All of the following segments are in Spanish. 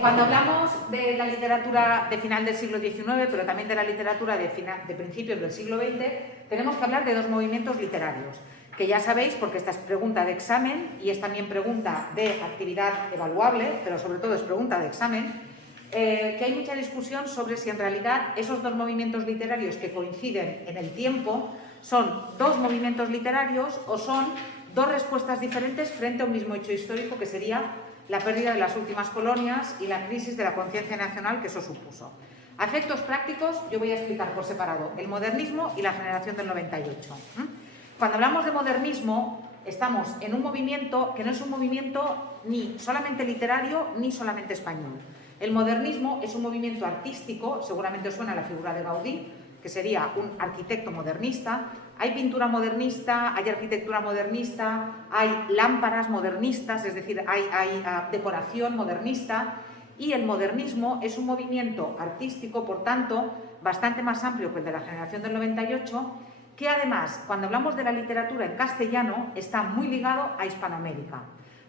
Cuando hablamos de la literatura de final del siglo XIX, pero también de la literatura de principios del siglo XX, tenemos que hablar de dos movimientos literarios, que ya sabéis, porque esta es pregunta de examen y es también pregunta de actividad evaluable, pero sobre todo es pregunta de examen, que hay mucha discusión sobre si en realidad esos dos movimientos literarios que coinciden en el tiempo son dos movimientos literarios o son dos respuestas diferentes frente a un mismo hecho histórico, que sería la pérdida de las últimas colonias y la crisis de la conciencia nacional que eso supuso. A efectos prácticos, yo voy a explicar por separado el modernismo y la generación del 98. Cuando hablamos de modernismo, estamos en un movimiento que no es un movimiento ni solamente literario ni solamente español. El modernismo es un movimiento artístico, seguramente os suena la figura de Gaudí, que sería un arquitecto modernista. Hay pintura modernista, hay arquitectura modernista, hay lámparas modernistas, es decir, hay decoración modernista, y el modernismo es un movimiento artístico, por tanto, bastante más amplio que el de la generación del 98, que además, cuando hablamos de la literatura en castellano, está muy ligado a Hispanoamérica.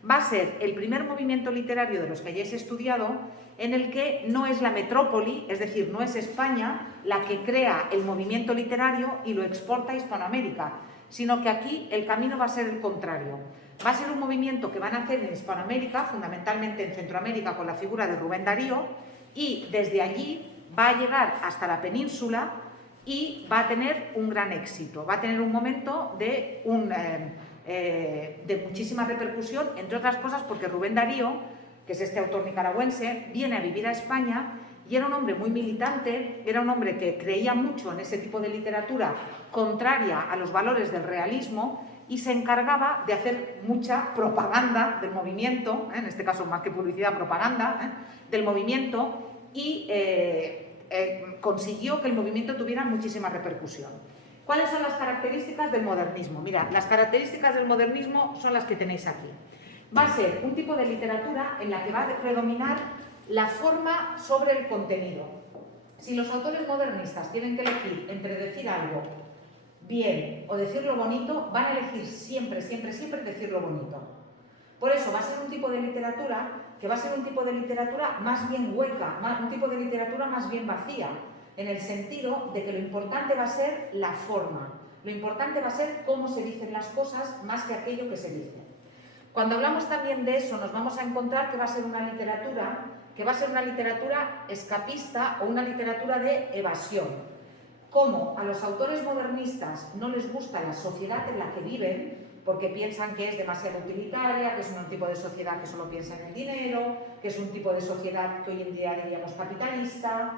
Va a ser el primer movimiento literario de los que hayáis estudiado en el que no es la metrópoli, es decir, no es España la que crea el movimiento literario y lo exporta a Hispanoamérica, sino que aquí el camino va a ser el contrario. Va a ser un movimiento que van a hacer en Hispanoamérica, fundamentalmente en Centroamérica con la figura de Rubén Darío, y desde allí va a llegar hasta la península y va a tener un gran éxito, va a tener un momento de muchísima repercusión, entre otras cosas porque Rubén Darío, que es este autor nicaragüense, viene a vivir a España y era un hombre muy militante, era un hombre que creía mucho en ese tipo de literatura contraria a los valores del realismo y se encargaba de hacer mucha propaganda del movimiento, en este caso más que publicidad, propaganda del movimiento, y consiguió que el movimiento tuviera muchísima repercusión. ¿Cuáles son las características del modernismo? Mirad, las características del modernismo son las que tenéis aquí. Va a ser un tipo de literatura en la que va a predominar la forma sobre el contenido. Si los autores modernistas tienen que elegir entre decir algo bien o decirlo bonito, van a elegir siempre, siempre, siempre decirlo bonito. Por eso va a ser un tipo de literatura que va a ser un tipo de literatura más bien hueca, un tipo de literatura más bien vacía, en el sentido de que lo importante va a ser la forma, lo importante va a ser cómo se dicen las cosas más que aquello que se dice. Cuando hablamos también de eso, nos vamos a encontrar que va a ser una literatura escapista o una literatura de evasión. Como a los autores modernistas no les gusta la sociedad en la que viven, porque piensan que es demasiado utilitaria, que es un tipo de sociedad que solo piensa en el dinero, que es un tipo de sociedad que hoy en día diríamos capitalista,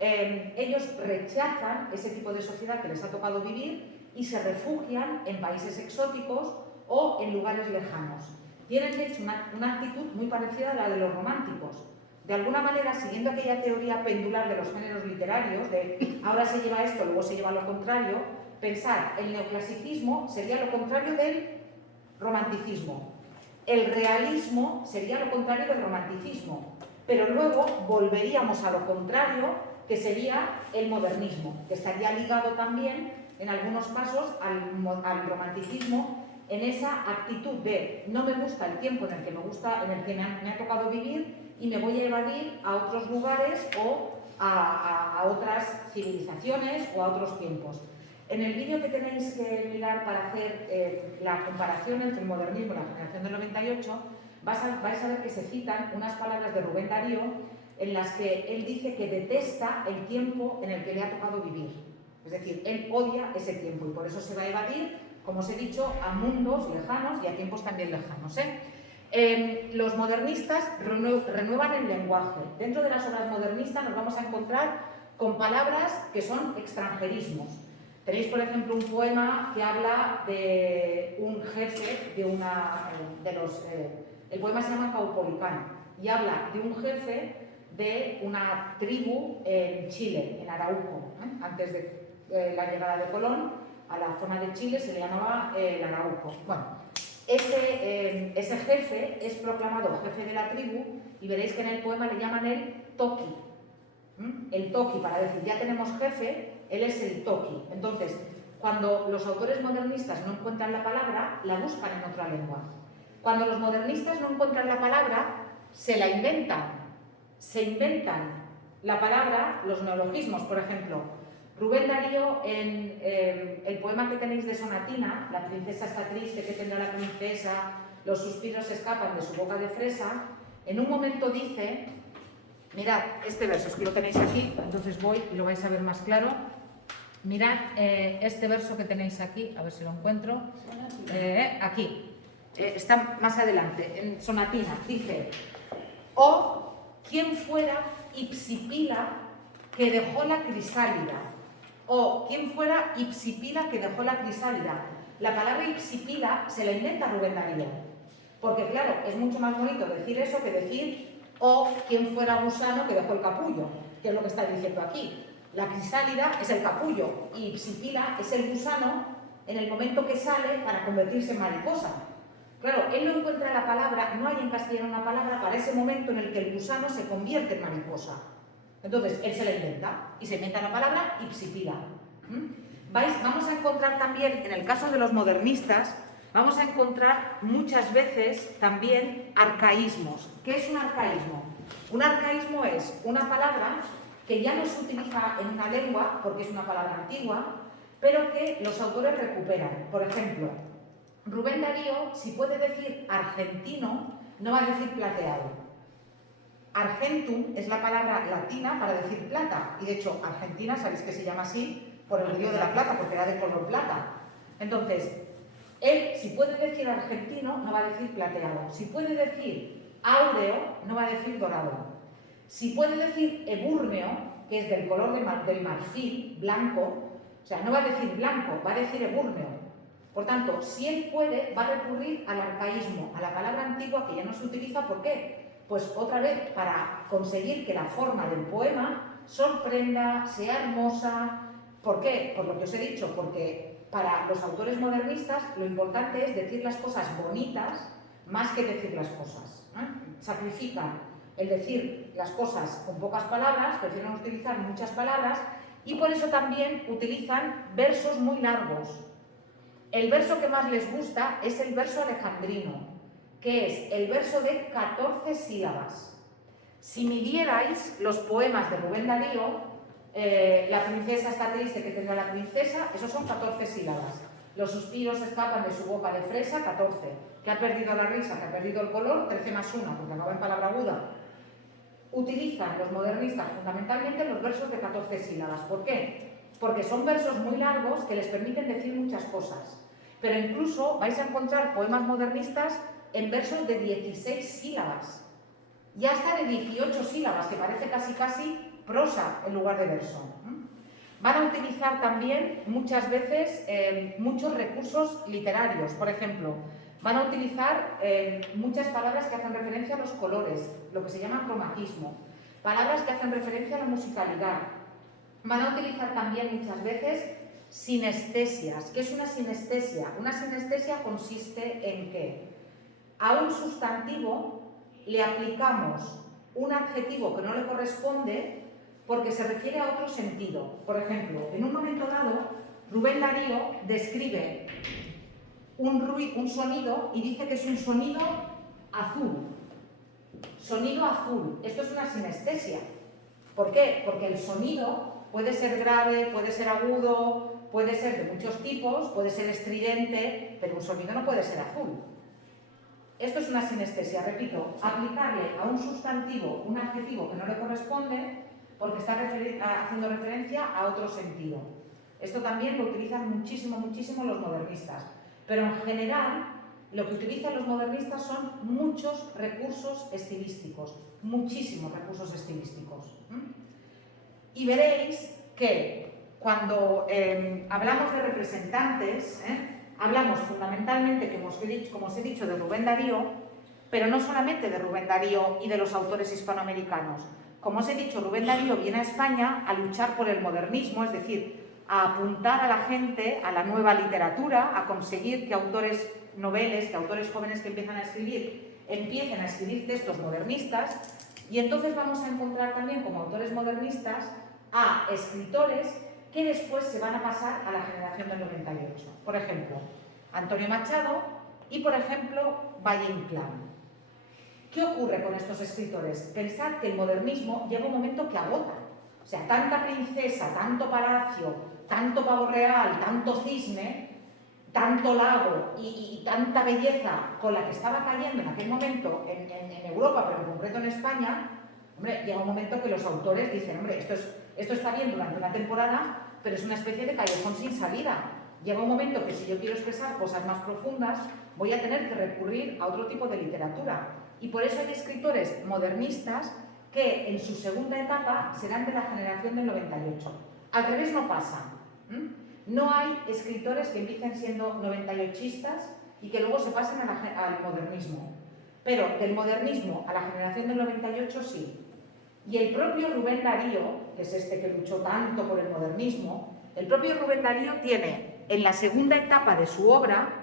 ellos rechazan ese tipo de sociedad que les ha tocado vivir y se refugian en países exóticos o en lugares lejanos. Tienen, de hecho, una actitud muy parecida a la de los románticos. De alguna manera, siguiendo aquella teoría pendular de los géneros literarios, de ahora se lleva esto, luego se lleva lo contrario, pensar, el neoclasicismo sería lo contrario del romanticismo. El realismo sería lo contrario del romanticismo. Pero luego volveríamos a lo contrario, que sería el modernismo, que estaría ligado también, en algunos casos, al romanticismo, en esa actitud de no me gusta el tiempo en el que me ha tocado vivir y me voy a evadir a otros lugares o a otras civilizaciones o a otros tiempos. En el vídeo que tenéis que mirar para hacer la comparación entre el modernismo y la generación del 98, vais a ver que se citan unas palabras de Rubén Darío en las que él dice que detesta el tiempo en el que le ha tocado vivir. Es decir, él odia ese tiempo y por eso se va a evadir, como os he dicho, a mundos lejanos y a tiempos también lejanos. Los modernistas renuevan el lenguaje. Dentro de las obras modernistas nos vamos a encontrar con palabras que son extranjerismos. Tenéis, por ejemplo, un poema que habla de un jefe el poema se llama Caupolicán y habla de un jefe de una tribu en Chile, en Arauco. Antes de la llegada de Colón a la zona de Chile se le llamaba el Arauco. Bueno, ese jefe es proclamado jefe de la tribu y veréis que en el poema le llaman el Toqui. El Toqui, para decir ya tenemos jefe, él es el Toqui. Entonces, cuando los autores modernistas no encuentran la palabra, la buscan en otra lengua. Cuando los modernistas no encuentran la palabra, se la inventan, se inventan la palabra, los neologismos. Por ejemplo, Rubén Darío, en el poema que tenéis de Sonatina, la princesa está triste, que tendrá la princesa, los suspiros escapan de su boca de fresa, en un momento dice, mirad, este verso, es que lo tenéis aquí, entonces voy y lo vais a ver más claro. Mirad este verso que tenéis aquí, a ver si lo encuentro, aquí, está más adelante, en Sonatina, dice: «Oh, ¿quién fuera Ipsipila que dejó la crisálida?» O ¿quién fuera Ipsipila que dejó la crisálida? La palabra Ipsipila se la inventa Rubén Darío, porque claro, es mucho más bonito decir eso que decir «o quién fuera gusano que dejó el capullo», que es lo que está diciendo aquí. La crisálida es el capullo y Ipsipila es el gusano en el momento que sale para convertirse en mariposa. Claro, él no encuentra la palabra, no hay en castellano una palabra para ese momento en el que el gusano se convierte en mariposa. Entonces, él se la inventa y se inventa la palabra Ipsipila. Vamos a encontrar también, en el caso de los modernistas, vamos a encontrar muchas veces también arcaísmos. ¿Qué es un arcaísmo? Un arcaísmo es una palabra que ya no se utiliza en una lengua, porque es una palabra antigua, pero que los autores recuperan. Por ejemplo, Rubén Darío, si puede decir argentino, no va a decir plateado. Argentum es la palabra latina para decir plata, y de hecho Argentina, sabéis que se llama así por el río de la Plata, porque era de color plata. Entonces, él, si puede decir argentino, no va a decir plateado. Si puede decir áureo, no va a decir dorado. Si puede decir ebúrneo, que es del color del marfil, blanco, o sea, no va a decir blanco, va a decir ebúrneo. Por tanto, si él puede, va a recurrir al arcaísmo, a la palabra antigua que ya no se utiliza. ¿Por qué? Pues otra vez, para conseguir que la forma del poema sorprenda, sea hermosa. ¿Por qué? Por lo que os he dicho, porque para los autores modernistas lo importante es decir las cosas bonitas más que decir las cosas. Sacrifican el decir las cosas con pocas palabras, prefieren utilizar muchas palabras, y por eso también utilizan versos muy largos. El verso que más les gusta es el verso alejandrino, que es el verso de 14 sílabas. Si midierais los poemas de Rubén Darío, la princesa está triste, que tendrá la princesa, esos son 14 sílabas. Los suspiros escapan de su boca de fresa, 14. Que ha perdido la risa, que ha perdido el color, 13 más 1, porque acaba en palabra aguda. Utilizan los modernistas fundamentalmente los versos de 14 sílabas. ¿Por qué? Porque son versos muy largos que les permiten decir muchas cosas. Pero incluso vais a encontrar poemas modernistas en versos de 16 sílabas. Y hasta de 18 sílabas, que parece casi prosa en lugar de verso. Van a utilizar también muchas veces muchos recursos literarios. Por ejemplo, van a utilizar muchas palabras que hacen referencia a los colores, lo que se llama cromatismo. Palabras que hacen referencia a la musicalidad. Van a utilizar también muchas veces sinestesias. ¿Qué es una sinestesia? Una sinestesia consiste en que a un sustantivo le aplicamos un adjetivo que no le corresponde porque se refiere a otro sentido. Por ejemplo, en un momento dado, Rubén Darío describe un sonido y dice que es un sonido azul. Sonido azul. Esto es una sinestesia. ¿Por qué? Porque el sonido puede ser grave, puede ser agudo, puede ser de muchos tipos, puede ser estridente, pero un sonido no puede ser azul. Esto es una sinestesia, repito, aplicarle a un sustantivo un adjetivo que no le corresponde porque está haciendo referencia a otro sentido. Esto también lo utilizan muchísimo los modernistas, pero en general lo que utilizan los modernistas son muchos recursos estilísticos, muchísimos recursos estilísticos. Y veréis que cuando hablamos de representantes, hablamos fundamentalmente, como os he dicho, de Rubén Darío, pero no solamente de Rubén Darío y de los autores hispanoamericanos. Como os he dicho, Rubén Darío viene a España a luchar por el modernismo, es decir, a apuntar a la gente a la nueva literatura, a conseguir que autores noveles, que autores jóvenes que empiezan a escribir, empiecen a escribir textos modernistas, y entonces vamos a encontrar también como autores modernistas a escritores que después se van a pasar a la generación del 98. Por ejemplo, Antonio Machado y, por ejemplo, Valle Inclán. ¿Qué ocurre con estos escritores? Pensad que el modernismo llega un momento que agota. O sea, tanta princesa, tanto palacio, tanto pavo real, tanto cisne, tanto lago y tanta belleza con la que estaba cayendo en aquel momento en Europa, pero en concreto en España, hombre, llega un momento que los autores dicen, hombre, esto está bien durante una temporada, pero es una especie de callejón sin salida. Llega un momento que si yo quiero expresar cosas más profundas, voy a tener que recurrir a otro tipo de literatura. Y por eso hay escritores modernistas que en su segunda etapa serán de la generación del 98. Al revés no pasa. No hay escritores que empiecen siendo 98istas y que luego se pasen al modernismo. Pero del modernismo a la generación del 98 sí. Y el propio Rubén Darío, que es este que luchó tanto por el modernismo, el propio Rubén Darío tiene en la segunda etapa de su obra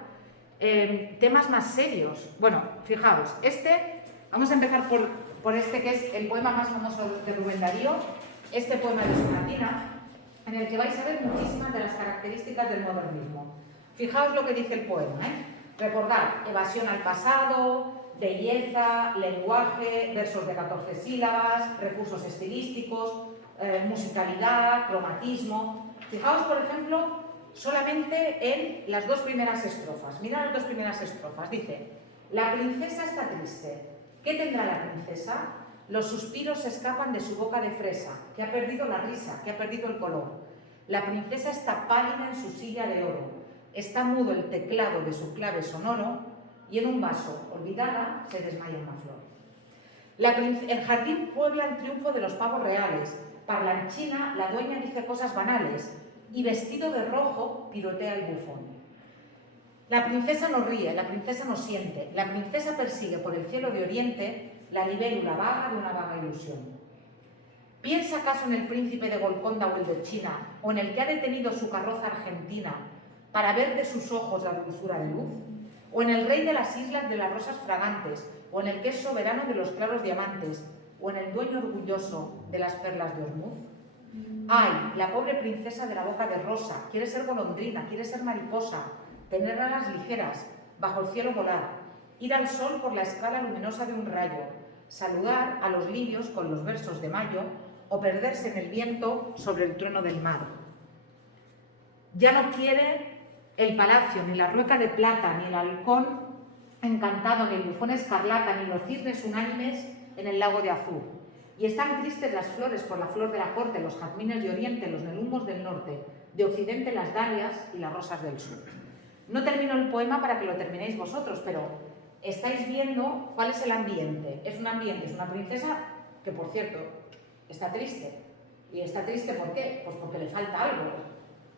temas más serios. Bueno, fijaos, vamos a empezar por este que es el poema más famoso de Rubén Darío, este poema de Sonatina, en el que vais a ver muchísimas de las características del modernismo. Fijaos lo que dice el poema, Recordad, evasión al pasado, belleza, lenguaje, versos de 14 sílabas, recursos estilísticos, musicalidad, cromatismo. Fijaos, por ejemplo, solamente en las dos primeras estrofas. Mirad las dos primeras estrofas. Dice, la princesa está triste. ¿Qué tendrá la princesa? Los suspiros se escapan de su boca de fresa, que ha perdido la risa, que ha perdido el color. La princesa está pálida en su silla de oro. Está mudo el teclado de su clave sonoro y en un vaso, olvidada, se desmaya una flor. El jardín puebla el triunfo de los pavos reales. Parlanchina, la dueña dice cosas banales y vestido de rojo pirotea el bufón. La princesa no ríe, la princesa no siente, la princesa persigue por el cielo de oriente la libélula vaga de una vaga ilusión. ¿Piensa acaso en el príncipe de Golconda o el de China, o en el que ha detenido su carroza argentina para ver de sus ojos la dulzura de luz? ¿O en el rey de las islas de las rosas fragantes, o en el que es soberano de los claros diamantes, o en el dueño orgulloso de las perlas de Ormuz? ¡Ay, la pobre princesa de la boca de rosa! Quiere ser golondrina, quiere ser mariposa, tener alas ligeras, bajo el cielo volar, ir al sol por la escala luminosa de un rayo, saludar a los lirios con los versos de mayo o perderse en el viento sobre el trueno del mar. Ya no quiere el palacio, ni la rueca de plata, ni el halcón encantado, ni el bufón escarlata, ni los cisnes unánimes en el lago de azur. Y están tristes las flores por la flor de la corte, los jazmines de oriente, los nelumbos del norte, de occidente las dalias y las rosas del sur. No termino el poema para que lo terminéis vosotros, pero estáis viendo cuál es el ambiente. Es un ambiente, es una princesa que, por cierto, está triste. ¿Y está triste por qué? Pues porque le falta algo.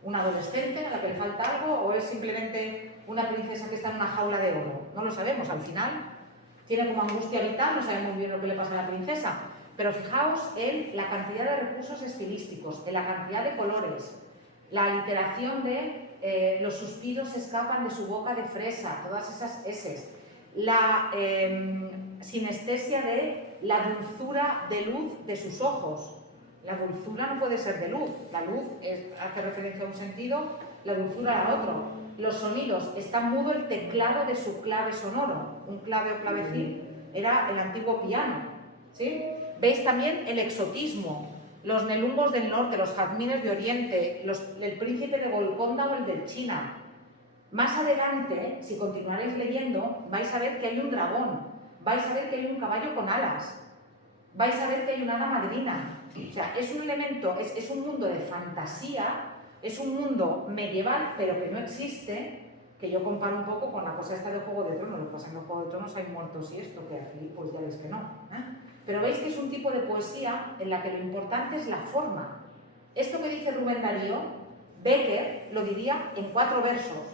¿Un adolescente a la que le falta algo o es simplemente una princesa que está en una jaula de oro? No lo sabemos, al final tiene como angustia vital, no sabemos muy bien lo que le pasa a la princesa. Pero fijaos en la cantidad de recursos estilísticos, en la cantidad de colores, la aliteración de los suspiros escapan de su boca de fresa, todas esas eses, la sinestesia de la dulzura de luz de sus ojos. La dulzura no puede ser de luz, la luz hace referencia a un sentido, la dulzura a otro. Los sonidos, está mudo el teclado de su clave sonoro, un clave o clavecín era el antiguo piano, ¿sí? Veis también el exotismo, los nelumbos del norte, los jazmines de oriente, el príncipe de Golconda o el de China. Más adelante, si continuaréis leyendo, vais a ver que hay un dragón, vais a ver que hay un caballo con alas, vais a ver que hay una hada madrina. O sea, es un elemento, es un mundo de fantasía, es un mundo medieval, pero que no existe, que yo comparo un poco con la cosa esta de Juego de Tronos. Lo que pasa es que en Juego de Tronos hay muertos y esto, que aquí pues ya veis que no. Pero veis que es un tipo de poesía en la que lo importante es la forma. Esto que dice Rubén Darío, Becker lo diría en 4 versos.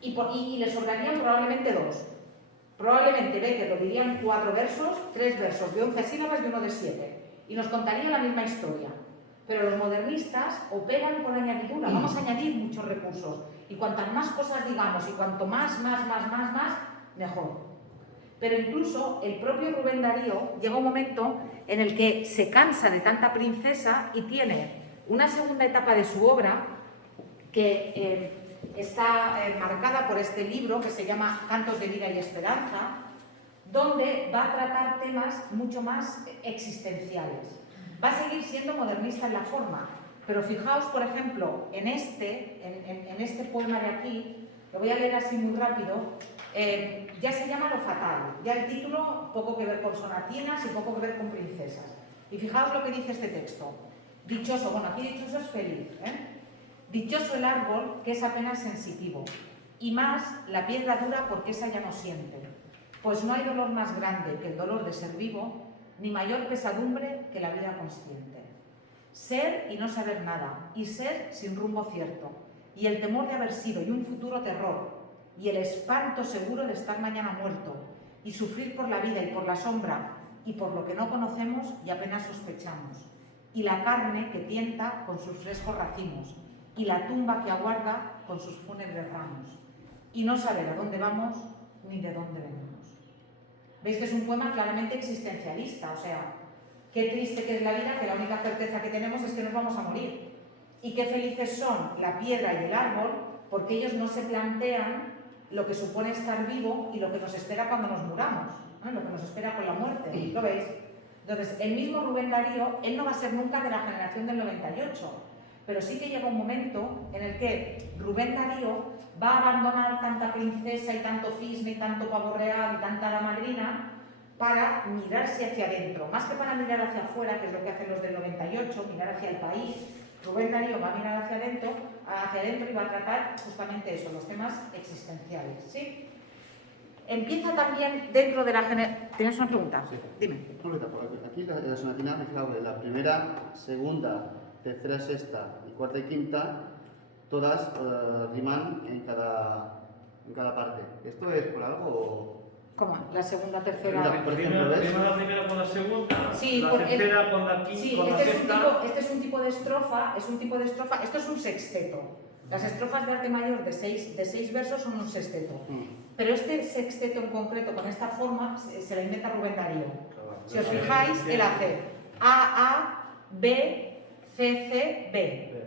Y le sobrarían probablemente 2. Probablemente Becker lo diría en 4 versos, 3 versos de 11 sílabas y uno de 7. Y nos contaría la misma historia. Pero los modernistas operan por añadidura. Vamos a añadir muchos recursos. Y cuantas más cosas digamos y cuanto más, mejor. Pero incluso el propio Rubén Darío llega un momento en el que se cansa de tanta princesa y tiene una segunda etapa de su obra que está marcada por este libro que se llama Cantos de vida y esperanza, donde va a tratar temas mucho más existenciales. Va a seguir siendo modernista en la forma, pero fijaos, por ejemplo, en este poema de aquí, lo voy a leer así muy rápido, ya se llama Lo fatal, ya el título poco que ver con sonatinas y poco que ver con princesas. Y fijaos lo que dice este texto. Dichoso, bueno, aquí dichoso es feliz, dichoso el árbol que es apenas sensitivo, y más la piedra dura porque esa ya no siente, pues no hay dolor más grande que el dolor de ser vivo, ni mayor pesadumbre que la vida consciente. Ser y no saber nada, y ser sin rumbo cierto, y el temor de haber sido y un futuro terror, y el espanto seguro de estar mañana muerto, y sufrir por la vida y por la sombra, y por lo que no conocemos y apenas sospechamos, y la carne que tienta con sus frescos racimos, y la tumba que aguarda con sus fúnebres ramos, y no saber a dónde vamos ni de dónde venimos. Veis que es un poema claramente existencialista, o sea, qué triste que es la vida, que la única certeza que tenemos es que nos vamos a morir. Y qué felices son la piedra y el árbol, porque ellos no se plantean lo que supone estar vivo y lo que nos espera cuando nos muramos, ¿no? Lo que nos espera con la muerte, ¿lo veis? Entonces, el mismo Rubén Darío, él no va a ser nunca de la generación del 98, pero sí que llega un momento en el que Rubén Darío va a abandonar tanta princesa y tanto cisne y tanto pavo real y tanta la madrina para mirarse hacia adentro, más que para mirar hacia afuera, que es lo que hacen los del 98, mirar hacia el país. Rubén Darío va a mirar hacia adentro y va a tratar justamente eso, los temas existenciales, ¿sí? Empieza también dentro de la generación... ¿Tienes una pregunta? Sí. Dime. Aquí la sonatina, fijaos, la primera, segunda, tercera, sexta y cuarta y quinta, todas riman en cada parte. ¿Esto es por algo o...? ¿Cómo? La segunda, tercera... Primero la primera con la segunda, sí, la tercera con la quinta, sí, con la sexta... este es un tipo de estrofa, esto es un sexteto. Las estrofas de arte mayor de seis versos son un sexteto. Pero este sexteto en concreto, con esta forma, se la inventa Rubén Darío. Si os fijáis, él hace A, A, B, C, C, B.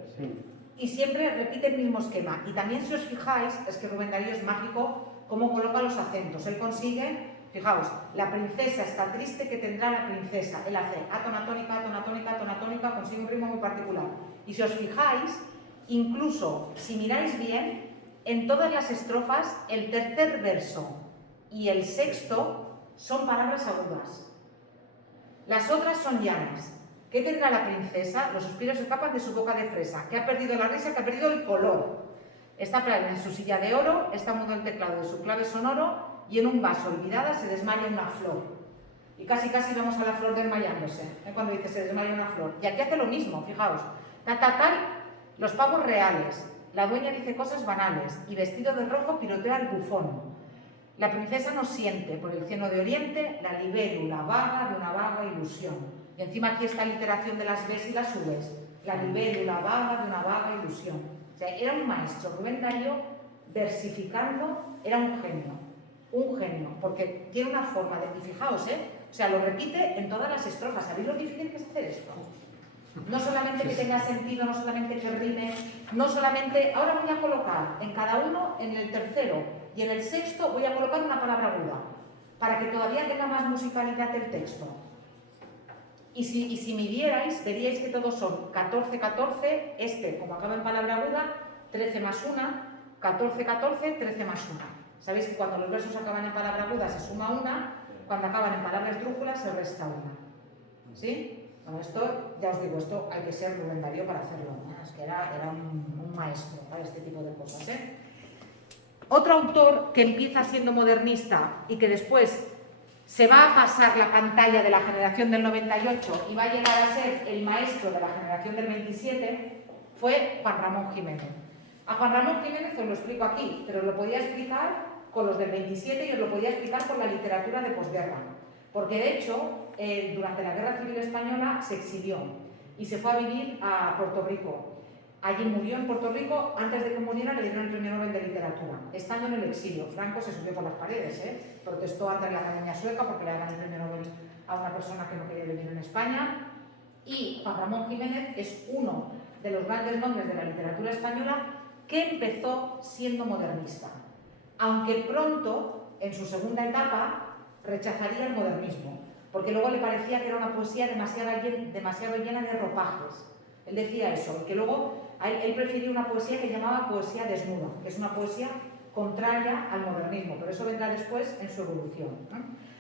Y siempre repite el mismo esquema. Y también, si os fijáis, es que Rubén Darío es mágico cómo coloca los acentos. Él consigue, fijaos, la princesa está triste que tendrá la princesa. Él hace átona tónica, átona tónica, átona tónica, consigue un ritmo muy particular. Y si os fijáis, incluso si miráis bien, en todas las estrofas, el tercer verso y el sexto son palabras agudas. Las otras son llanas. ¿Qué tendrá la princesa? Los suspiros escapan de su boca de fresa. Que ha perdido la risa, que ha perdido el color. Está plana en su silla de oro, está mudo el teclado de su clave sonoro y en un vaso olvidada se desmaya una flor. Y casi vamos a la flor desmayándose, cuando dice se desmaya una flor. Y aquí hace lo mismo, fijaos. Los pavos reales. La dueña dice cosas banales y vestido de rojo pirotea el bufón. La princesa no siente por el cielo de oriente la libélula vaga de una vaga ilusión. Y encima aquí está la literación de las Bs y las Vs. La libélula vaga de una vaga ilusión. O sea, era un maestro. Rubén Darío, versificando, era un genio, porque tiene una forma de... Y fijaos, o sea, lo repite en todas las estrofas. ¿Sabéis lo difícil que es hacer esto? No solamente que tenga sentido, no solamente que rime, no solamente... Ahora voy a colocar en cada uno, en el tercero y en el sexto, voy a colocar una palabra aguda, para que todavía tenga más musicalidad el texto. Y si midierais, veríais que todos son 14, 14, como acaba en palabra aguda, 13 más 1, 14, 14, 13 más 1. Sabéis que cuando los versos acaban en palabra aguda se suma 1, cuando acaban en palabra esdrújula se resta 1. ¿Sí? Bueno, esto, ya os digo, esto hay que ser Rubén Darío para hacerlo, ¿no? Es que era un maestro para este tipo de cosas, Otro autor que empieza siendo modernista y que después se va a pasar la pantalla de la generación del 98 y va a llegar a ser el maestro de la generación del 27 fue Juan Ramón Jiménez. A Juan Ramón Jiménez os lo explico aquí, pero lo podía explicar con los del 27 y os lo podía explicar con la literatura de posguerra. Porque de hecho, durante la Guerra Civil Española se exilió y se fue a vivir a Puerto Rico. Allí murió en Puerto Rico, antes de que muriera le dieron el Premio Nobel de Literatura. Estando en el exilio, Franco se subió por las paredes, protestó ante la Academia Sueca porque le daban el Premio Nobel a una persona que no quería vivir en España. Y Juan Ramón Jiménez es uno de los grandes nombres de la literatura española que empezó siendo modernista. Aunque pronto, en su segunda etapa, rechazaría el modernismo, porque luego le parecía que era una poesía demasiado llena de ropajes. Él decía eso, que luego él prefería una poesía que llamaba poesía desnuda, que es una poesía contraria al modernismo, pero eso vendrá después en su evolución, ¿no?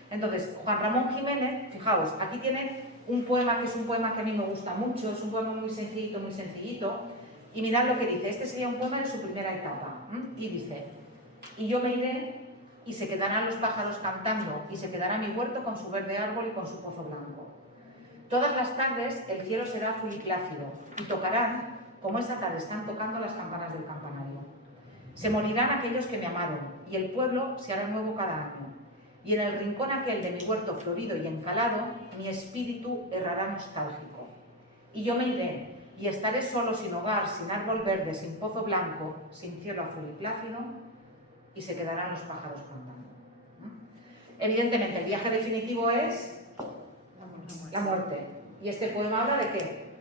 Entonces, Juan Ramón Jiménez, fijaos, aquí tiene un poema que es un poema que a mí me gusta mucho, es un poema muy sencillito, y mirad lo que dice. Este sería un poema en su primera etapa, y dice: y yo me iré y se quedarán los pájaros cantando, y se quedará mi huerto con su verde árbol y con su pozo blanco. Todas las tardes el cielo será azul y plácido, y tocarán, como esa tarde están tocando las campanas del campanario. Se morirán aquellos que me amaron, y el pueblo se hará nuevo cada año. Y en el rincón aquel de mi huerto florido y encalado, mi espíritu errará nostálgico. Y yo me iré, y estaré solo, sin hogar, sin árbol verde, sin pozo blanco, sin cielo azul y plácido, y se quedarán los pájaros cantando. Evidentemente, el viaje definitivo es la muerte. ¿Y este poema habla de qué?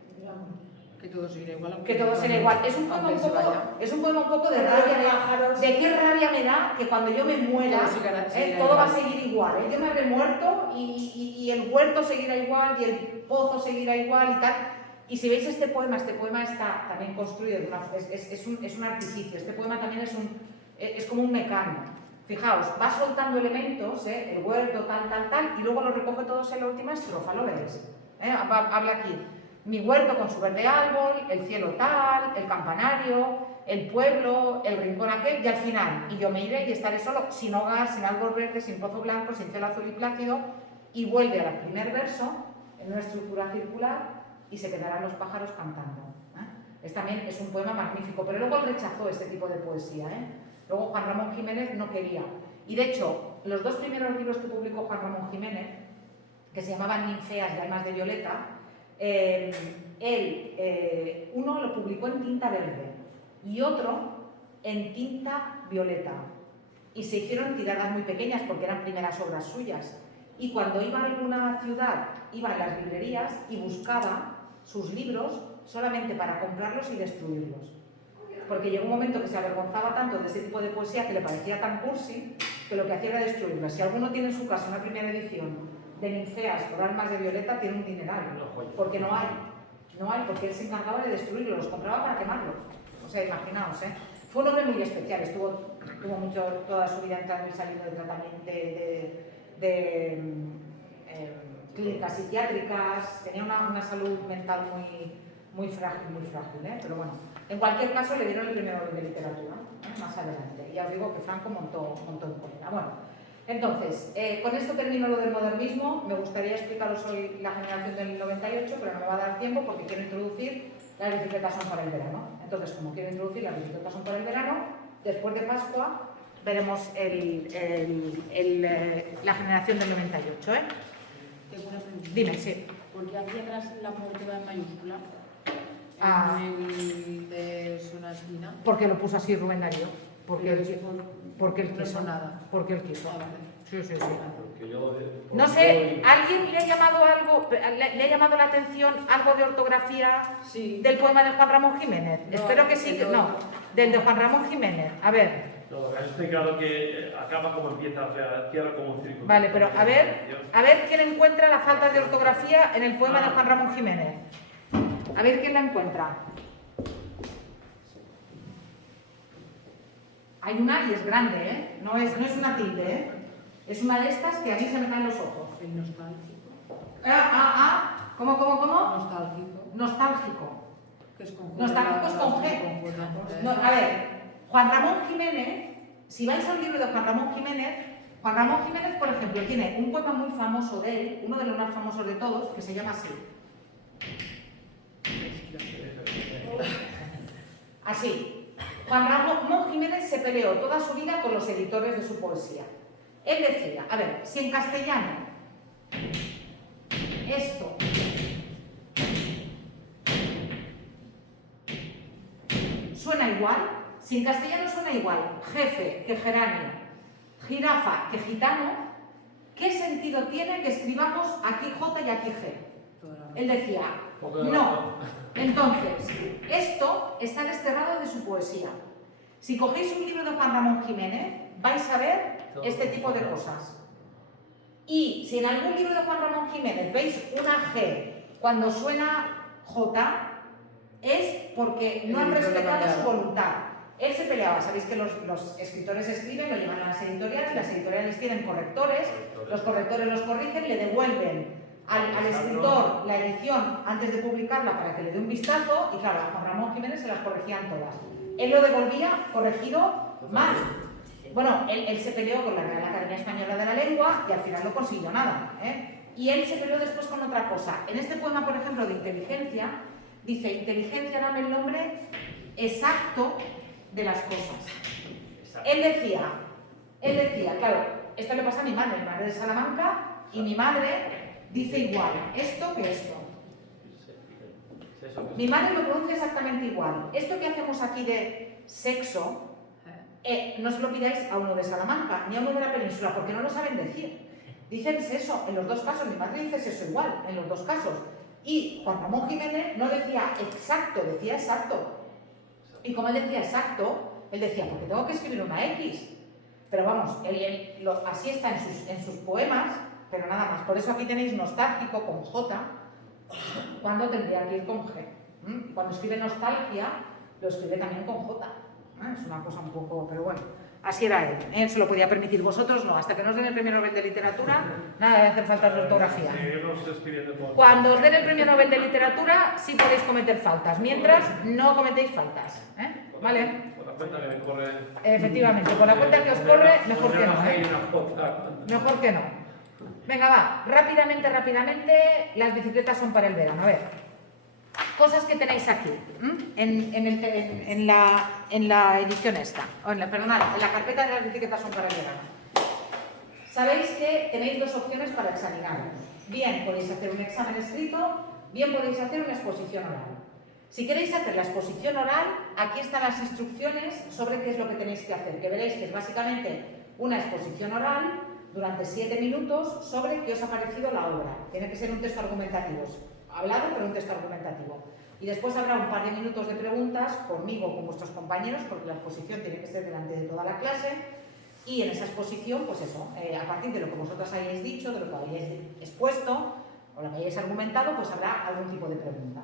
Que todo será igual. Que todo será igual. Es un poema un poco de rabia, de qué rabia me da que cuando yo me muera, todo va a seguir igual. Yo me habré muerto y el huerto seguirá igual y el pozo seguirá igual y tal. Y si veis este poema está también construido, es un artificio. Este poema también es como un mecano. Fijaos, va soltando elementos, el huerto, tal, y luego lo recoge todos en la última estrofa, ¿lo veis? Habla aquí. Mi huerto con su verde árbol, el cielo tal, el campanario, el pueblo, el rincón aquel, y al final, y yo me iré y estaré solo, sin hogar, sin árbol verde, sin pozo blanco, sin cielo azul y plácido, y vuelve al primer verso, en una estructura circular, y se quedarán los pájaros cantando. También es un poema magnífico, pero luego él rechazó este tipo de poesía. Luego Juan Ramón Jiménez no quería. Y de hecho, los dos primeros libros que publicó Juan Ramón Jiménez, que se llamaban Ninfeas y Almas de Violeta, uno lo publicó en tinta verde y otro en tinta violeta. Y se hicieron tiradas muy pequeñas porque eran primeras obras suyas. Y cuando iba a alguna ciudad, iba a las librerías y buscaba sus libros solamente para comprarlos y destruirlos. Porque llegó un momento que se avergonzaba tanto de ese tipo de poesía que le parecía tan cursi que lo que hacía era destruirlas. Si alguno tiene en su casa una primera edición de Ninfeas por Almas de Violeta, tiene un dineral, porque no hay, porque él se encargaba de destruirlos, los compraba para quemarlos. O sea, imaginaos, Fue un hombre muy especial, tuvo mucho, toda su vida entrando y saliendo de tratamiento de clínicas psiquiátricas, tenía una salud mental muy frágil, pero bueno. En cualquier caso, le dieron el premio Nobel de literatura, más adelante. Y ya os digo que Franco montó en cólera. Bueno, entonces, con esto termino lo del modernismo. Me gustaría explicaros hoy la generación del 98, pero no me va a dar tiempo porque quiero introducir las bicicletas son para el verano. Entonces, como quiero introducir las bicicletas son para el verano, después de Pascua veremos la generación del 98. Tengo una pregunta. Dime, sí. ¿Por qué aquí atrás la muerte va en mayúscula? En el de Sonatina. Porque lo puso así Rubén Darío. Porque él quiso. Nada. Porque él quiso. Ah, vale. Sí. Porque yo, No sé, ¿alguien le ha llamado algo, le ha llamado la atención algo de ortografía del poema de Juan Ramón Jiménez? No, Espero que sí, no, del de Juan Ramón Jiménez. A ver. No, está claro que acaba como empieza, o sea, cierra como un círculo. Vale, pero a ver quién encuentra la falta de ortografía en el poema de Juan Ramón Jiménez. A ver quién la encuentra. Hay una y es grande, no es una tilde, Es una de estas que a mí se me caen los ojos. El nostálgico. ¿Cómo? Nostálgico. Nostálgico. Que es con Nostálgico es con G. No, a ver, Juan Ramón Jiménez, si vais al libro de Juan Ramón Jiménez, por ejemplo, tiene un poema muy famoso de él, uno de los más famosos de todos, que se llama así. Así. Juan Ramón Jiménez se peleó toda su vida con los editores de su poesía. Él decía, a ver, si en castellano esto suena igual, si en castellano suena igual, jefe que geranio, jirafa que gitano, ¿qué sentido tiene que escribamos aquí J y aquí G? Él decía, no. Entonces, esto está desterrado de su poesía. Si cogéis un libro de Juan Ramón Jiménez, vais a ver este tipo de cosas. Y si en algún libro de Juan Ramón Jiménez veis una G cuando suena J, es porque no han respetado su voluntad. Él se peleaba, sabéis que los escritores escriben, lo llevan a las editoriales tienen correctores, los correctores los corrigen, le devuelven al escritor la edición antes de publicarla para que le dé un vistazo y claro, a Juan Ramón Jiménez se las corregían todas. Él lo devolvía corregido mal. Bueno, él se peleó con la Real Academia Española de la Lengua y al final no consiguió nada, ¿eh? Y él se peleó después con otra cosa. En este poema, por ejemplo, de Inteligencia, dice, inteligencia, dame el nombre exacto de las cosas. Él decía, claro, esto le pasa a mi madre de Salamanca, y mi madre dice igual esto que esto. Mi madre lo pronuncia exactamente igual. Esto que hacemos aquí de sexo, no se lo pidáis a uno de Salamanca, ni a uno de la península, porque no lo saben decir. Dicen seso en los dos casos, mi madre dice seso igual en los dos casos. Y Juan Ramón Jiménez no decía exacto, decía exacto. Y como él decía exacto, él decía, porque tengo que escribir una X. Pero vamos, así está en sus poemas, pero nada más. Por eso aquí tenéis nostálgico con J, cuando tendría que ir con G. Cuando escribe nostalgia, lo escribe también con J. Es una cosa un poco, pero bueno, así era él. Él se lo podía permitir, vosotros no. Hasta que no os den el premio Nobel de Literatura, nada de hacer faltas de ortografía. Cuando os den el premio Nobel de Literatura, sí podéis cometer faltas. Mientras, no cometéis faltas. ¿Vale? Con la cuenta que me corre. Efectivamente, con la cuenta que os corre, mejor que no. Mejor que no. Venga, va. Rápidamente, las bicicletas son para el verano. A ver. Cosas que tenéis aquí, en la edición esta, perdonad, en la carpeta de las bicicletas son para el verano. Sabéis que tenéis dos opciones para examinaros. Bien podéis hacer un examen escrito, bien podéis hacer una exposición oral. Si queréis hacer la exposición oral, aquí están las instrucciones sobre qué es lo que tenéis que hacer, que veréis que es básicamente una exposición oral durante 7 minutos sobre qué os ha parecido la obra. Tiene que ser un texto argumentativo. Hablado, pero un texto argumentativo. Y después habrá un par de minutos de preguntas conmigo o con vuestros compañeros, porque la exposición tiene que ser delante de toda la clase. Y en esa exposición, pues eso, a partir de lo que vosotras hayáis dicho, de lo que hayáis expuesto o lo que hayáis argumentado, pues habrá algún tipo de pregunta.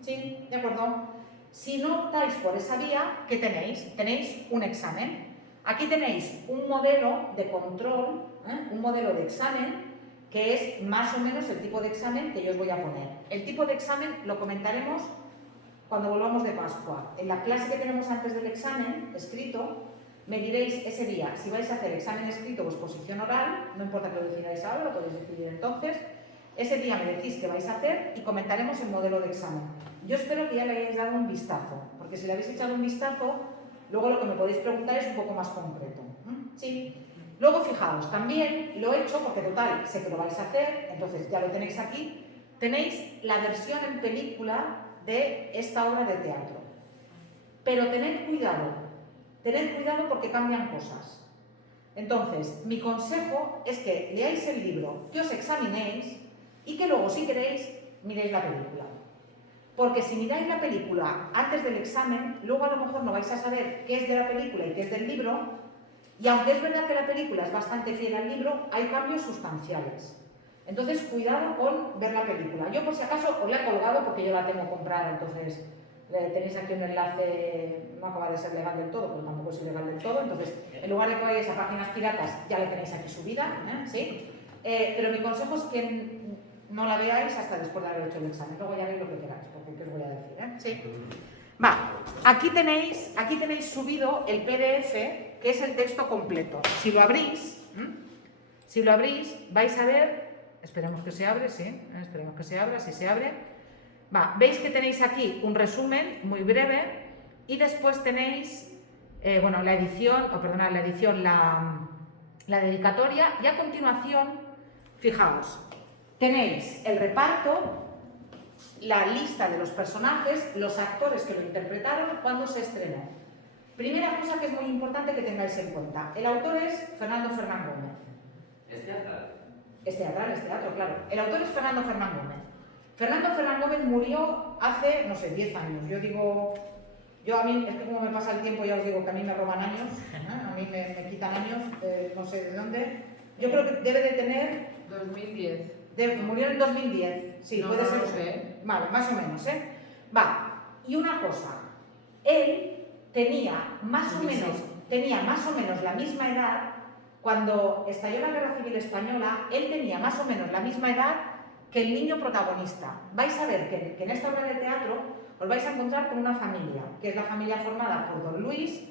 ¿Sí? ¿De acuerdo? Si no optáis por esa vía, ¿qué tenéis? Tenéis un examen. Aquí tenéis un modelo de control, un modelo de examen, que es más o menos el tipo de examen que yo os voy a poner. El tipo de examen lo comentaremos cuando volvamos de Pascua. En la clase que tenemos antes del examen escrito, me diréis ese día si vais a hacer examen escrito o exposición oral, no importa que lo decidáis ahora, lo podéis decidir entonces. Ese día me decís qué vais a hacer y comentaremos el modelo de examen. Yo espero que ya le hayáis dado un vistazo, porque si le habéis echado un vistazo, luego lo que me podéis preguntar es un poco más concreto. ¿Sí? Luego fijaos, también lo he hecho porque total, sé que lo vais a hacer, entonces ya lo tenéis aquí, tenéis la versión en película de esta obra de teatro. Pero tened cuidado porque cambian cosas. Entonces, mi consejo es que leáis el libro, que os examinéis y que luego, si queréis, miréis la película. Porque si miráis la película antes del examen, luego a lo mejor no vais a saber qué es de la película y qué es del libro. Y aunque es verdad que la película es bastante fiel al libro, hay cambios sustanciales. Entonces, cuidado con ver la película. Yo, por si acaso, os la he colgado porque yo la tengo comprada, entonces tenéis aquí un enlace, no acaba de ser legal del todo, pero tampoco es ilegal del todo. Entonces, en lugar de que vayáis a páginas piratas, ya la tenéis aquí subida, ¿sí? Pero mi consejo es que no la veáis hasta después de haber hecho el examen. Luego ya veis lo que queráis, porque ¿qué os voy a decir? ¿Sí? Va, aquí tenéis subido el PDF, que es el texto completo. Si lo abrís, vais a ver, esperemos que se abre, sí, esperemos que se abra, si se abre. Va, veis que tenéis aquí un resumen muy breve y después tenéis, la dedicatoria y a continuación, fijaos, tenéis el reparto, la lista de los personajes, los actores que lo interpretaron, cuando se estrenó. Primera cosa que es muy importante que tengáis en cuenta. El autor es Fernando Fernán Gómez. ¿Es teatral? Es teatro, claro. El autor es Fernando Fernán Gómez. Fernando Fernán Gómez murió hace, no sé, 10 años. A mí, es que como me pasa el tiempo, ya os digo que a mí me roban años, a mí me quitan años, no sé de dónde. Yo creo que debe de tener... 2010. Murió en el 2010, sí, No, puede no ser. lo sé. Vale, más o menos, ¿eh? Va, y una cosa, él tenía más o menos la misma edad cuando estalló la Guerra Civil Española. Él tenía más o menos la misma edad que el niño protagonista. Vais a ver que en esta obra de teatro os vais a encontrar con una familia, que es la familia formada por Don Luis,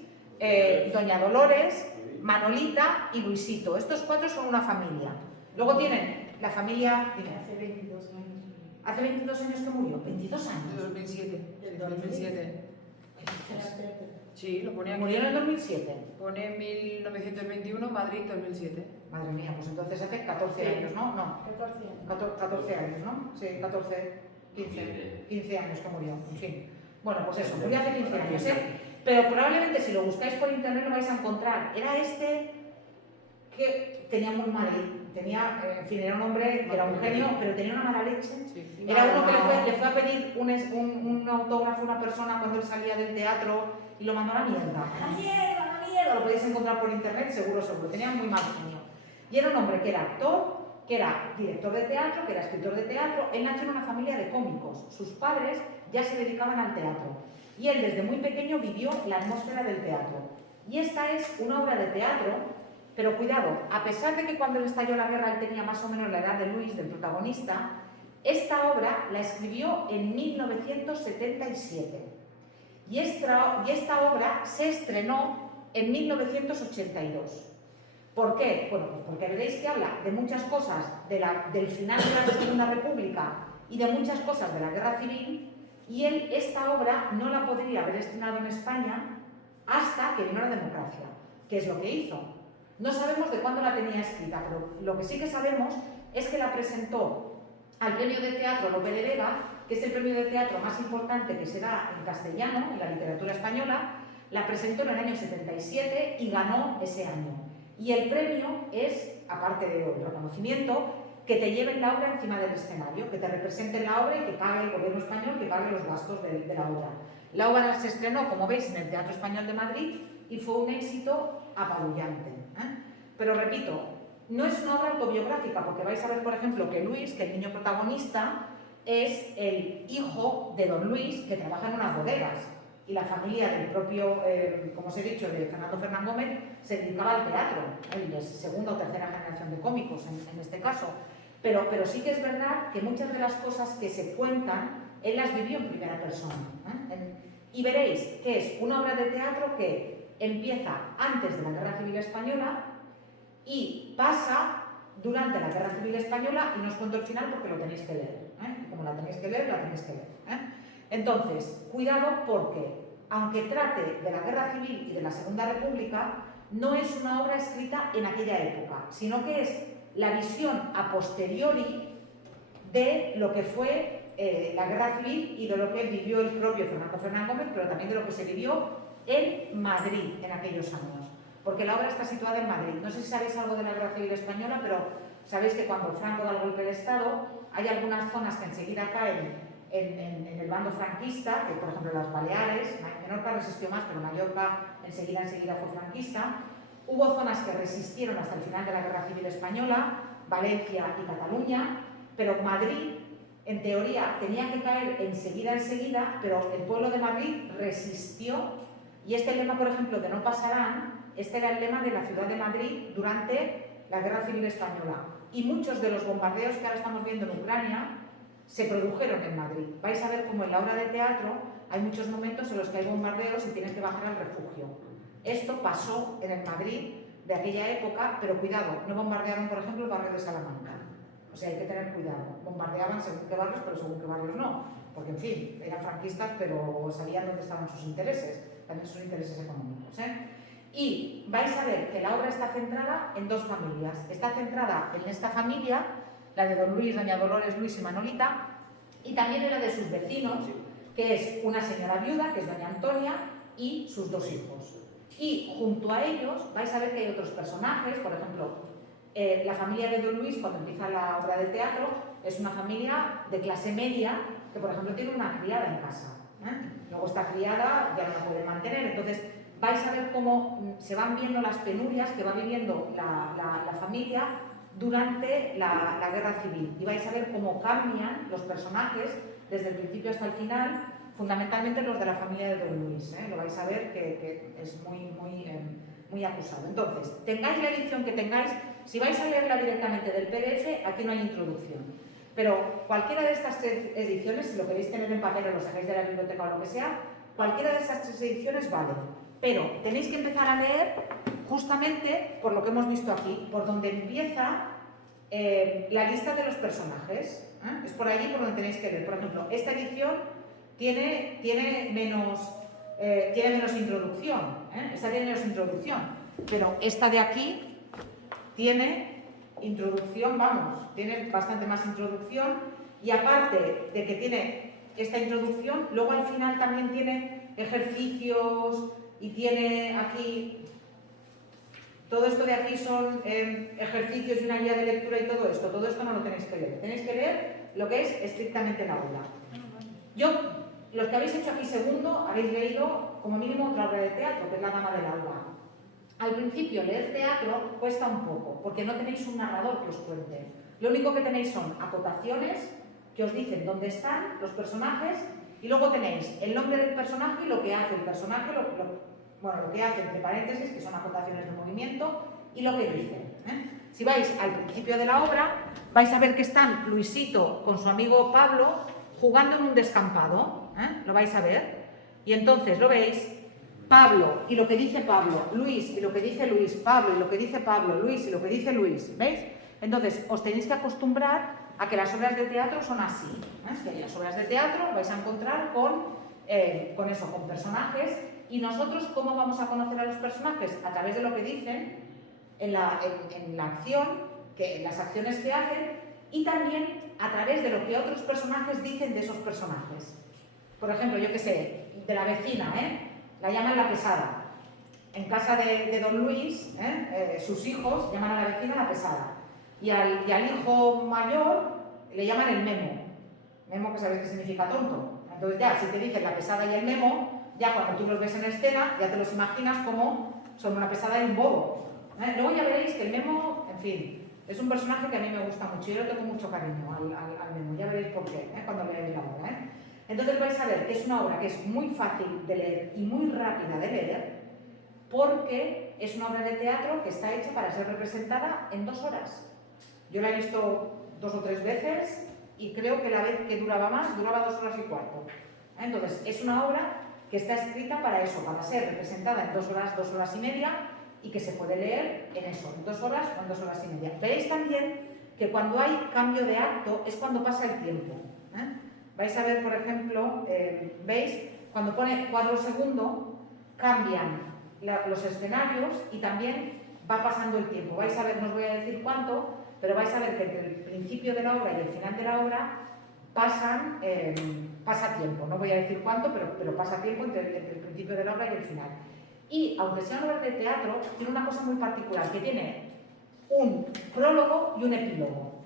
Doña Dolores, Manolita y Luisito. Estos cuatro son una familia. Luego tienen la familia... Dime. Hace 22 años. ¿Hace 22 años que murió? ¿22 años? De 2007. Del 2007. ¿Qué dices? Sí, lo pone aquí. Murió en el 2007. Pone 1921, Madrid 2007. Madre mía, pues entonces hace 14 años, ¿no? No, 14 años. 14 años, ¿no? Sí, 14, 15 años que murió, en fin. Bueno, pues eso, murió hace 15 años, ¿eh? Pero probablemente si lo buscáis por internet lo vais a encontrar. Era este que tenía muy mal, tenía, en fin, era un hombre que era un genio, pero tenía una mala leche. Sí. Era uno que le fue a pedir un autógrafo a una persona cuando él salía del teatro y lo mandó a la mierda. ¡A la mierda, a la mierda! Lo podéis encontrar por internet, seguro, seguro. Tenía muy mal genio. Y era un hombre que era actor, que era director de teatro, que era escritor de teatro. Él nació en una familia de cómicos. Sus padres ya se dedicaban al teatro. Y él desde muy pequeño vivió la atmósfera del teatro. Y esta es una obra de teatro, pero cuidado, a pesar de que cuando le estalló la guerra él tenía más o menos la edad de Luis, del protagonista, esta obra la escribió en 1977. Y esta obra se estrenó en 1982. ¿Por qué? Bueno, pues porque veréis que habla de muchas cosas del final de la Segunda República y de muchas cosas de la Guerra Civil, y él esta obra no la podría haber estrenado en España hasta que vino la democracia, que es lo que hizo. No sabemos de cuándo la tenía escrita, pero lo que sí que sabemos es que la presentó al Premio de Teatro Lope de Vega, que es el premio de teatro más importante que se da en castellano, en la literatura española. La presentó en el año 77 y ganó ese año. Y el premio es, aparte del reconocimiento, que te lleven la obra encima del escenario, que te representen la obra y que pague el gobierno español, que pague los gastos de la obra. La obra se estrenó, como veis, en el Teatro Español de Madrid y fue un éxito apabullante. Pero repito, no es una obra autobiográfica, porque vais a ver, por ejemplo, que Luis, que el niño protagonista, es el hijo de Don Luis, que trabaja en unas bodegas. Y la familia del propio, como os he dicho, de Fernando Fernán Gómez, se dedicaba al teatro. Él es segunda o tercera generación de cómicos en este caso. Pero sí que es verdad que muchas de las cosas que se cuentan, él las vivió en primera persona. Y veréis que es una obra de teatro que empieza antes de la Guerra Civil Española y pasa durante la Guerra Civil Española, y no os cuento el final porque lo tenéis que leer. Y como la tenéis que leer, la tenéis que leer. Entonces, cuidado porque, aunque trate de la Guerra Civil y de la Segunda República, no es una obra escrita en aquella época, sino que es la visión a posteriori de lo que fue la Guerra Civil y de lo que vivió el propio Fernando Fernán Gómez, pero también de lo que se vivió en Madrid en aquellos años. Porque la obra está situada en Madrid. No sé si sabéis algo de la Guerra Civil Española, pero sabéis que cuando Franco da el golpe de Estado, hay algunas zonas que enseguida caen en el bando franquista, que por ejemplo las Baleares, Menorca resistió más, pero Mallorca enseguida fue franquista. Hubo zonas que resistieron hasta el final de la Guerra Civil Española, Valencia y Cataluña, pero Madrid, en teoría, tenía que caer enseguida, pero el pueblo de Madrid resistió, y este lema, por ejemplo, de no pasarán, este era el lema de la ciudad de Madrid durante la Guerra Civil Española. Y muchos de los bombardeos que ahora estamos viendo en Ucrania se produjeron en Madrid. Vais a ver cómo en la obra de teatro hay muchos momentos en los que hay bombardeos y tienen que bajar al refugio. Esto pasó en el Madrid de aquella época, pero cuidado, no bombardearon, por ejemplo, el barrio de Salamanca. O sea, hay que tener cuidado. Bombardeaban según qué barrios, pero según qué barrios no. Porque, en fin, eran franquistas, pero sabían dónde estaban sus intereses, también sus intereses económicos. Y vais a ver que la obra está centrada en dos familias. Está centrada en esta familia, la de Don Luis, Doña Dolores, Luis y Manolita, y también en la de sus vecinos, que es una señora viuda, que es Doña Antonia, y sus dos hijos. Y junto a ellos vais a ver que hay otros personajes, por ejemplo, la familia de Don Luis, cuando empieza la obra de teatro, es una familia de clase media, que por ejemplo tiene una criada en casa. Luego esta criada ya no la puede mantener, entonces vais a ver cómo se van viendo las penurias que va viviendo la familia durante la guerra civil. Y vais a ver cómo cambian los personajes desde el principio hasta el final, fundamentalmente los de la familia de Don Luis. Lo vais a ver que es muy acusado. Entonces, tengáis la edición que tengáis, si vais a leerla directamente del PDF, aquí no hay introducción. Pero cualquiera de estas tres ediciones, si lo queréis tener en papel o lo sacáis de la biblioteca o lo que sea, cualquiera de estas tres ediciones vale. Pero tenéis que empezar a leer justamente por lo que hemos visto aquí, por donde empieza la lista de los personajes. Es por allí por donde tenéis que leer. Por ejemplo, esta edición tiene menos introducción. Esta tiene menos introducción. Pero esta de aquí tiene introducción, vamos, tiene bastante más introducción. Y aparte de que tiene esta introducción, luego al final también tiene ejercicios y tiene aquí, todo esto de aquí son ejercicios y una guía de lectura y todo esto no lo tenéis que leer. Tenéis que leer lo que es estrictamente la aula. Los que habéis hecho aquí segundo, habéis leído como mínimo otra obra de teatro, que es La Dama del Alba. Al principio leer teatro cuesta un poco, porque no tenéis un narrador que os cuente. Lo único que tenéis son acotaciones que os dicen dónde están los personajes y luego tenéis el nombre del personaje y lo que hace el personaje, lo que hace entre paréntesis, que son acotaciones de movimiento, y lo que dice. Si vais al principio de la obra, vais a ver que están Luisito con su amigo Pablo jugando en un descampado, lo vais a ver, y entonces lo veis, Pablo y lo que dice Pablo, Luis y lo que dice Luis, Pablo y lo que dice Pablo, Luis y lo que dice Luis, ¿veis? Entonces os tenéis que acostumbrar a que las obras de teatro son así, que en las obras de teatro vais a encontrar con personajes, y nosotros ¿cómo vamos a conocer a los personajes? A través de lo que dicen en la acción, las acciones que hacen, y también a través de lo que otros personajes dicen de esos personajes. Por ejemplo, yo qué sé, de la vecina, la llaman la pesada. En casa de Don Luis, sus hijos llaman a la vecina la pesada. Y al hijo mayor le llaman el memo. Memo, que sabéis que significa tonto. Entonces ya, si te dicen la pesada y el memo, ya cuando tú los ves en escena, ya te los imaginas como son una pesada y un bobo. Luego ya veréis que el memo, en fin, es un personaje que a mí me gusta mucho. Yo le tengo mucho cariño al memo. Ya veréis por qué, cuando leáis la obra. Entonces vais a ver que es una obra que es muy fácil de leer y muy rápida de leer, porque es una obra de teatro que está hecha para ser representada en 2 horas. Yo la he visto 2 o 3 veces y creo que la vez que duraba más, duraba 2 horas y cuarto. Entonces, es una obra que está escrita para eso, para ser representada en 2 horas, 2 horas y media, y que se puede leer en eso, en 2 horas o en 2 horas y media. Veréis también que cuando hay cambio de acto es cuando pasa el tiempo. Vais a ver, por ejemplo, veis, cuando pone cuadro segundo, cambian los escenarios y también va pasando el tiempo. Vais a ver, no os voy a decir cuánto, pero vais a ver que entre el principio de la obra y el final de la obra pasa tiempo. No voy a decir cuánto, pero pasa tiempo entre el principio de la obra y el final. Y, aunque sea una obra de teatro, tiene una cosa muy particular, que tiene un prólogo y un epílogo.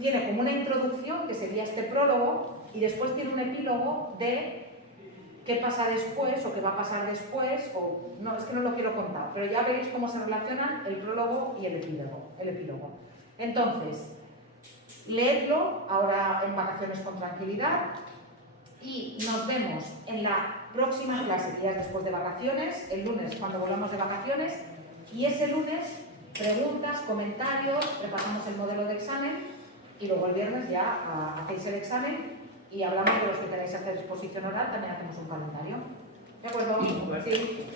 Tiene como una introducción, que sería este prólogo, y después tiene un epílogo de qué pasa después, o qué va a pasar después, o no, es que no lo quiero contar, pero ya veréis cómo se relacionan el prólogo y el epílogo. Entonces, leedlo ahora en vacaciones con tranquilidad, y nos vemos en la próxima clase, que ya es después de vacaciones, el lunes cuando volvamos de vacaciones, y ese lunes preguntas, comentarios, repasamos el modelo de examen, y luego el viernes ya hacéis el examen y hablamos de los que queráis hacer exposición oral, también hacemos un calendario. ¿De acuerdo? Sí.